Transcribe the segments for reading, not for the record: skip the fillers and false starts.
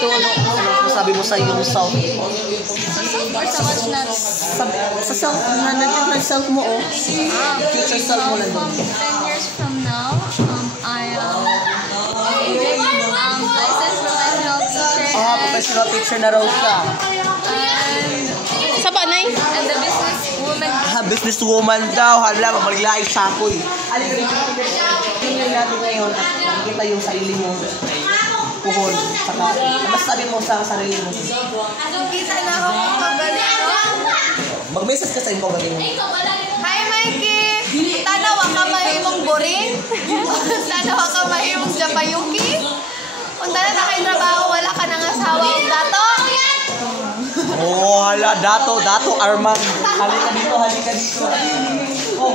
dito, ano sabi mo sa iyong self? Sa self or sa watch na? Sa self, na self mo, oh. Future self mo lang doon. 10 years from now, I am a licensed professional teacher. Professional teacher na raw siya. Sa banay? And the businesswoman. Businesswoman daw. Hala, mamalilain sa ako eh. Tingnan natin ngayon at makikita yung sarili mo. Puhon. Saka, mas sabi mo sa sarili mo. Kita na ako magaling ko. Mag-message ka sa inyo magaling mo. Hi, Mikey! Tanawa ka mahimong boring? Tanawa ka mahimong japayuki? Kung dala na kayo trabaho, wala ka nang asawa o dato? Oh, hala, dato, Arman. Halika dito. Oh,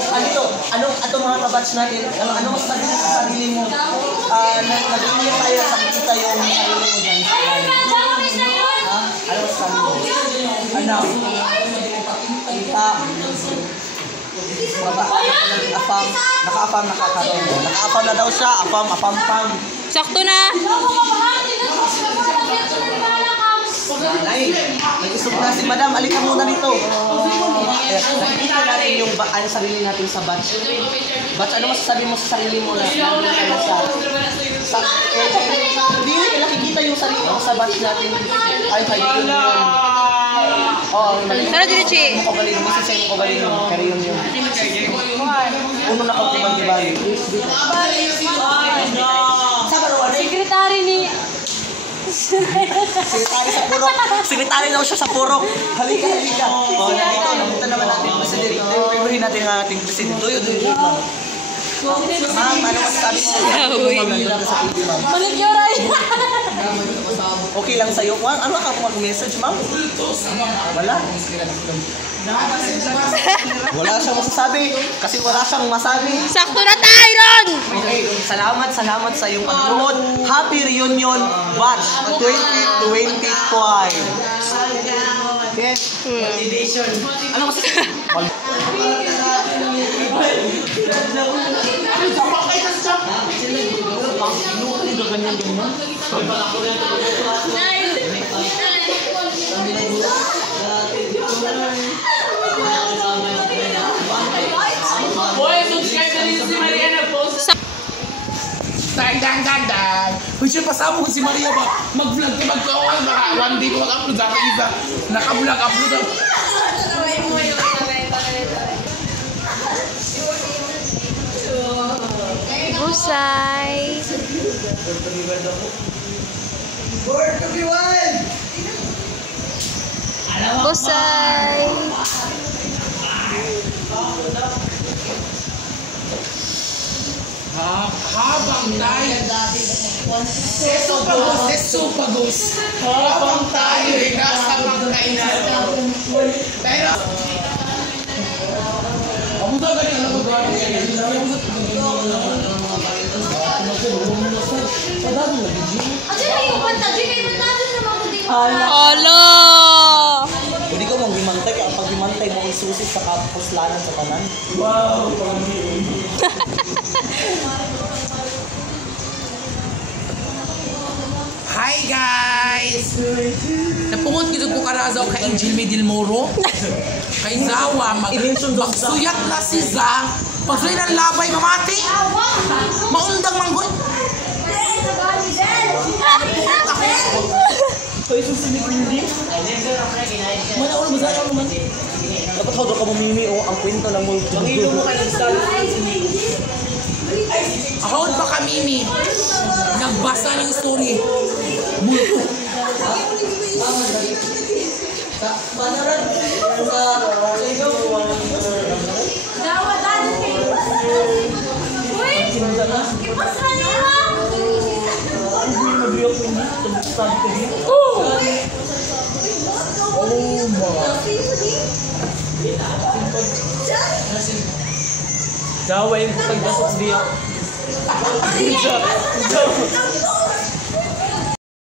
ano mga kabatch natin? Ano masasabi mo sa sarili mo? Nag-iingat tayo sa kita yung sarili mo dyan. Ano masasabi mo? Ano? Naka-afam nakakaroon. Naka-afam na daw siya. Afam. Sakto na! Nay, nag-isip na si Madam. Alika muna dito. Nakikita natin yung sarili natin sa batch. Batch, ano masasabi mo sa sarili mo na hindi nakikita yung sarili mo sa batch natin. Ay, yun. Oo, Sara Dirichi. Magaling mo si Sen Magaling yun. Kaya yun. Uno na ako kumang-ibali. Sekretary ni... Sekretary daw siya sa purok. Halika. Oh, nandito naman natin yung presidente. Pipilihin natin ang ating presidente. Tuyo. Ma'am, ano masasabi mo? Maligyoray! Okay lang sa'yo. Ano ka mag-message, ma'am? Wala. Wala siyang masasabi. Kasi wala siyang masabi. Sakto na tayo ron! Okay, salamat sa iyong panonood. Happy Reunion Batch 2025. Okay? Ano masasabi? Dang. Kasi pasama ko si Maria ba? Mag-vlog ka, mag-vlog. One day ko mag-upload sa isa. Naka-vlog, upload. Busay! Busay! Habang tayo Esophagus. Habang tayo ay nasa pangkainan. Pero ako daw ganyan ako Alo! Hindi ko mong gimantay. Kaya pag gimantay mo isusit sa kapuslanan sa kanan. wow. Hi guys! Napungot kita ko karazaw kay Angel Medil Moro. Kay Zawa, magsuyat na si Za. Pagsuyat ng labay, mamati. Maundang manggoy. Kaya susunod ko hindi. Mana ulo ba sa'yo naman? Dapat hawdo ka mamimi o ang kwento lang mo. Mangilo mo kayo sa Ahod pa kami ni nagbasa ng story. Multo. Jawa yung pagdasok diya.